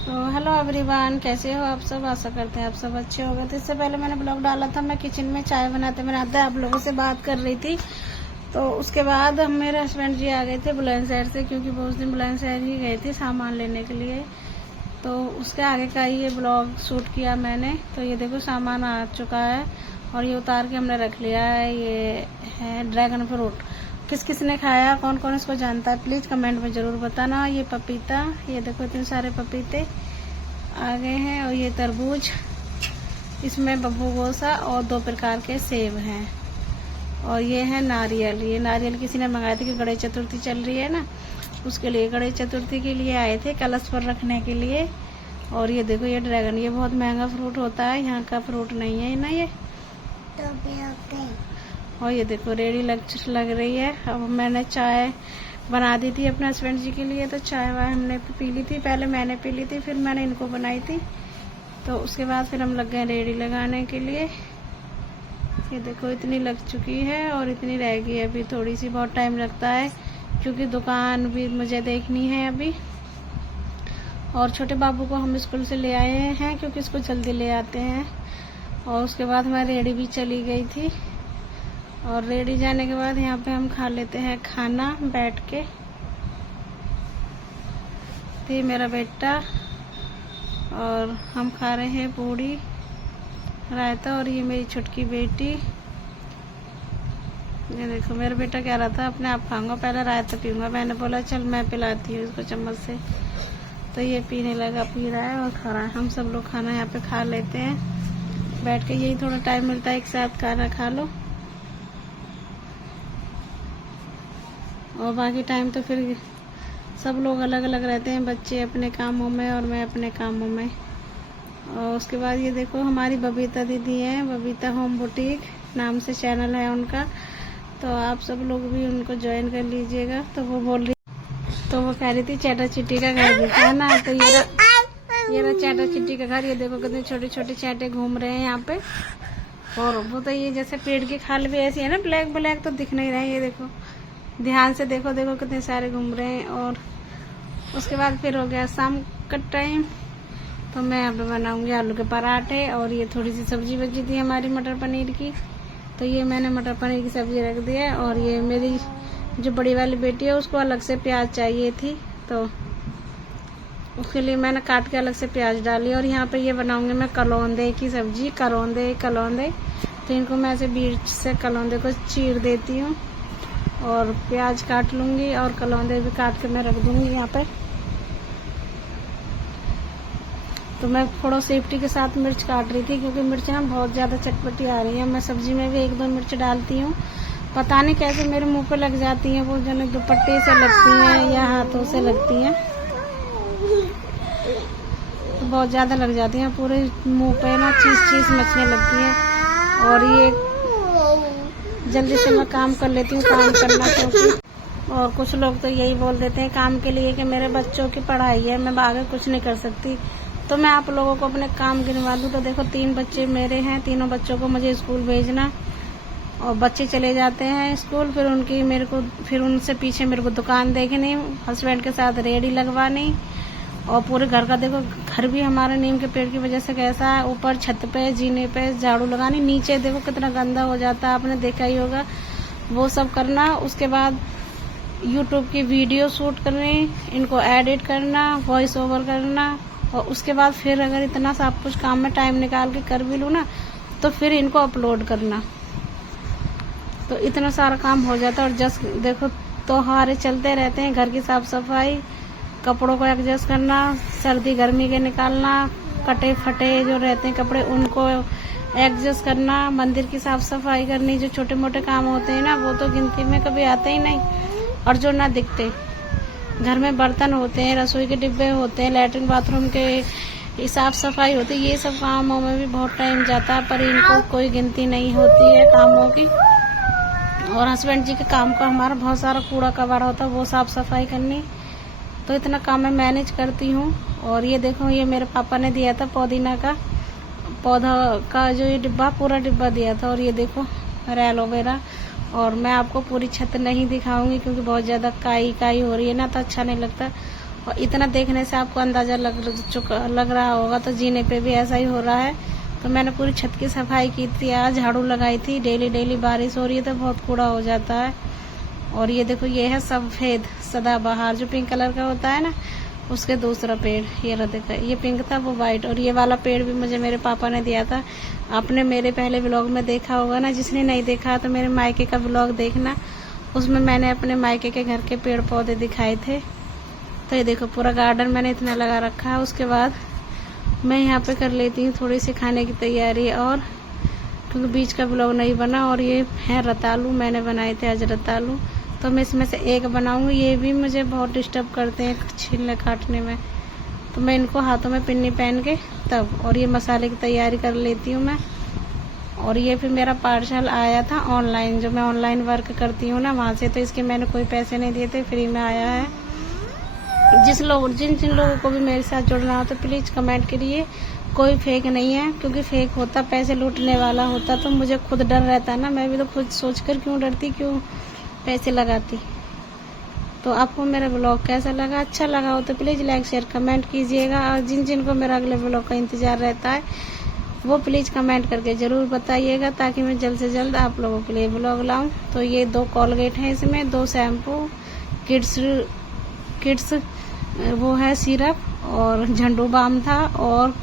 तो hello everyone, कैसे हो आप सब। आशा करते हैं आप सब अच्छे हो गए। तो इससे पहले मैंने ब्लॉग डाला था, मैं किचन में चाय बनाते आप लोगों से बात कर रही थी। तो उसके बाद हम मेरे हस्बैंड जी आ गए थे बुलंदशहर से, क्योंकि वो उस दिन बुलंदशहर ही गए थे सामान लेने के लिए। तो उसके आगे का ही ये ब्लॉग शूट किया मैंने। तो ये देखो सामान आ चुका है और ये उतार के हमने रख लिया है। ये है ड्रैगन फ्रूट। किस किस ने खाया, कौन कौन इसको जानता है, प्लीज़ कमेंट में ज़रूर बताना। ये पपीता, ये देखो इतने सारे पपीते आ गए हैं। और ये तरबूज, इसमें बब्बू गोसा और 2 प्रकार के सेब हैं। और ये है नारियल। ये नारियल किसी ने मंगाए थे कि गणेश चतुर्थी चल रही है ना, उसके लिए गणेश चतुर्थी के लिए आए थे, कलश पर रखने के लिए। और ये देखो ये ड्रैगन, ये बहुत महंगा फ्रूट होता है, यहाँ का फ्रूट नहीं है ना ये। और ये देखो रेडी लग रही है। अब मैंने चाय बना दी थी अपने हस्बैंड जी के लिए। तो चाय वाय हमने पी ली थी, पहले मैंने पी ली थी, फिर मैंने इनको बनाई थी। तो उसके बाद फिर हम लग गए रेडी लगाने के लिए। ये देखो इतनी लग चुकी है और इतनी रह गई है अभी थोड़ी सी। बहुत टाइम लगता है क्योंकि दुकान भी मुझे देखनी है अभी। और छोटे बाबू को हम स्कूल से ले आए हैं क्योंकि इसको जल्दी ले आते हैं। और उसके बाद मैं रेडी भी चली गई थी। और रेडी जाने के बाद यहाँ पे हम खा लेते हैं खाना बैठ के। ये मेरा बेटा और हम खा रहे हैं पूड़ी रायता। और ये मेरी छुटकी बेटी। ये देखो मेरा बेटा कह रहा था अपने आप खाऊंगा, पहले रायता पीऊंगा। मैंने बोला चल मैं पिलाती हूँ इसको चम्मच से। तो ये पीने लगा, पी रहा है और खा रहा है। हम सब लोग खाना यहाँ पे खा लेते हैं बैठ के। यही थोड़ा टाइम मिलता है एक साथ खाना खा लो, और बाकी टाइम तो फिर सब लोग अलग अलग रहते हैं, बच्चे अपने कामों में और मैं अपने कामों में। और उसके बाद ये देखो हमारी बबीता दीदी है, बबीता होम बुटीक नाम से चैनल है उनका। तो आप सब लोग भी उनको ज्वाइन कर लीजिएगा। तो वो कह रही थी चैटा चिट्टी का घर दिखा ना। तो ये रहा चैटा चिट्टी का घर। ये देखो कितने छोटे छोटे चैटे घूम रहे हैं यहाँ पे। और वो तो ये जैसे पेड़ की खाल भी ऐसी है ना, ब्लैक ब्लैक तो दिख नहीं रहे। ये देखो ध्यान से देखो कितने सारे घूम रहे हैं। और उसके बाद फिर हो गया शाम का टाइम। तो मैं यहाँ पे बनाऊंगी आलू के पराठे। और ये थोड़ी सी सब्जी बची थी हमारी मटर पनीर की, तो ये मैंने मटर पनीर की सब्जी रख दी है। और ये मेरी जो बड़ी वाली बेटी है उसको अलग से प्याज चाहिए थी, तो उसके लिए मैंने काट के अलग से प्याज डाली। और यहाँ पे ये बनाऊंगी मैं कलौंदे की सब्जी। कलौंदे तो इनको मैं ऐसे बीच से कलौंदे को चीर देती हूँ और प्याज काट लूँगी और कलौंदे भी काट के मैं रख दूँगी यहाँ पे। तो मैं थोड़ा सेफ्टी के साथ मिर्च काट रही थी क्योंकि मिर्च ना बहुत ज़्यादा चटपटी आ रही है। मैं सब्जी में भी 1-2 मिर्च डालती हूँ, पता नहीं कैसे मेरे मुंह पे लग जाती हैं। वो जो दुपट्टे से लगती हैं या हाथों से लगती हैं, तो बहुत ज़्यादा लग जाती हैं, पूरे मुंह पे ना चीस मचने लगती हैं। और ये जल्दी से मैं काम कर लेती हूँ, काम करना क्योंकि। और कुछ लोग तो यही बोल देते हैं काम के लिए कि मेरे बच्चों की पढ़ाई है, मैं आगे कुछ नहीं कर सकती। तो मैं आप लोगों को अपने काम गिनवा दूँ तो देखो 3 बच्चे मेरे हैं, तीनों बच्चों को मुझे स्कूल भेजना। और बच्चे चले जाते हैं स्कूल, फिर उनसे पीछे मेरे को दुकान देखनी, हस्बैंड के साथ रेडी लगवानी। और पूरे घर का देखो, घर भी हमारे नीम के पेड़ की वजह से कैसा है, ऊपर छत पे जीने पे झाड़ू लगानी, नीचे देखो कितना गंदा हो जाता है, आपने देखा ही होगा। वो सब करना, उसके बाद यूट्यूब की वीडियो शूट करनी, इनको एडिट करना, वॉइस ओवर करना। और उसके बाद फिर अगर इतना सब कुछ काम में टाइम निकाल के कर भी लूँ ना, तो फिर इनको अपलोड करना, तो इतना सारा काम हो जाता है। और जस्ट देखो त्योहार चलते रहते हैं, घर की साफ सफाई, कपड़ों को एडजस्ट करना, सर्दी गर्मी के निकालना, कटे फटे जो रहते हैं कपड़े उनको एडजस्ट करना, मंदिर की साफ सफाई करनी। जो छोटे मोटे काम होते हैं ना, वो तो गिनती में कभी आते ही नहीं और जो ना दिखते। घर में बर्तन होते हैं, रसोई के डिब्बे होते हैं, लैट्रिन बाथरूम के साफ सफाई होती है, ये सब कामों में भी बहुत टाइम जाता है, पर इनको कोई गिनती नहीं होती है कामों की। और हस्बैंड जी के काम का हमारा बहुत सारा कूड़ा कबाड़ा होता है, वो साफ सफाई करनी। तो इतना काम मैं मैनेज करती हूँ। और ये देखो ये मेरे पापा ने दिया था पुदीना का पौधा का जो ये डिब्बा, पूरा डिब्बा दिया था। और ये देखो एलोवेरा। और मैं आपको पूरी छत नहीं दिखाऊंगी क्योंकि बहुत ज़्यादा काई हो रही है ना, तो अच्छा नहीं लगता। और इतना देखने से आपको अंदाजा लग रहा होगा तो जीने पे भी ऐसा ही हो रहा है। तो मैंने पूरी छत की सफाई की थी, आज झाड़ू लगाई थी। डेली बारिश हो रही है तो बहुत कूड़ा हो जाता है। और ये देखो, ये है सफेद सदाबहार, जो पिंक कलर का होता है ना, उसके दूसरा पेड़। ये रहा, देखो, ये पिंक था, वो वाइट। और ये वाला पेड़ भी मुझे मेरे पापा ने दिया था। आपने मेरे पहले व्लॉग में देखा होगा ना, जिसने नहीं देखा तो मेरे मायके का व्लॉग देखना, उसमें मैंने अपने मायके के घर के पेड़ पौधे दिखाए थे। तो ये देखो, पूरा गार्डन मैंने इतना लगा रखा है। उसके बाद मैं यहाँ पे कर लेती हूँ थोड़ी सी खाने की तैयारी, और क्योंकि बीच का व्लॉग नहीं बना। और ये है रतालू, मैंने बनाए थे आज रतालू, तो मैं इसमें से एक बनाऊंगी। ये भी मुझे बहुत डिस्टर्ब करते हैं छीलने काटने में, तो मैं इनको हाथों में पिन्नी पहन के तब। और ये मसाले की तैयारी कर लेती हूँ मैं। और ये फिर मेरा पार्सल आया था ऑनलाइन, जो मैं ऑनलाइन वर्क करती हूँ ना, वहाँ से। तो इसके मैंने कोई पैसे नहीं दिए थे, फ्री में आया है। जिन लोगों को भी मेरे साथ जुड़ना हो तो प्लीज़ कमेंट करिए। कोई फेक नहीं है, क्योंकि फेक होता पैसे लूटने वाला होता तो मुझे खुद डर रहता ना। मैं भी तो खुद सोचकर क्यों डरती, क्यों पैसे लगाती। तो आपको मेरा ब्लॉग कैसा लगा? अच्छा लगा हो तो प्लीज़ लाइक शेयर कमेंट कीजिएगा। और जिन को मेरा अगले ब्लॉग का इंतज़ार रहता है वो प्लीज़ कमेंट करके ज़रूर बताइएगा, ताकि मैं जल्द से जल्द आप लोगों के लिए ब्लॉग लाऊं। तो ये 2 कोलगेट हैं, इसमें 2 शैम्पू, किड्स वो है सिरप, और झंडू बाम था, और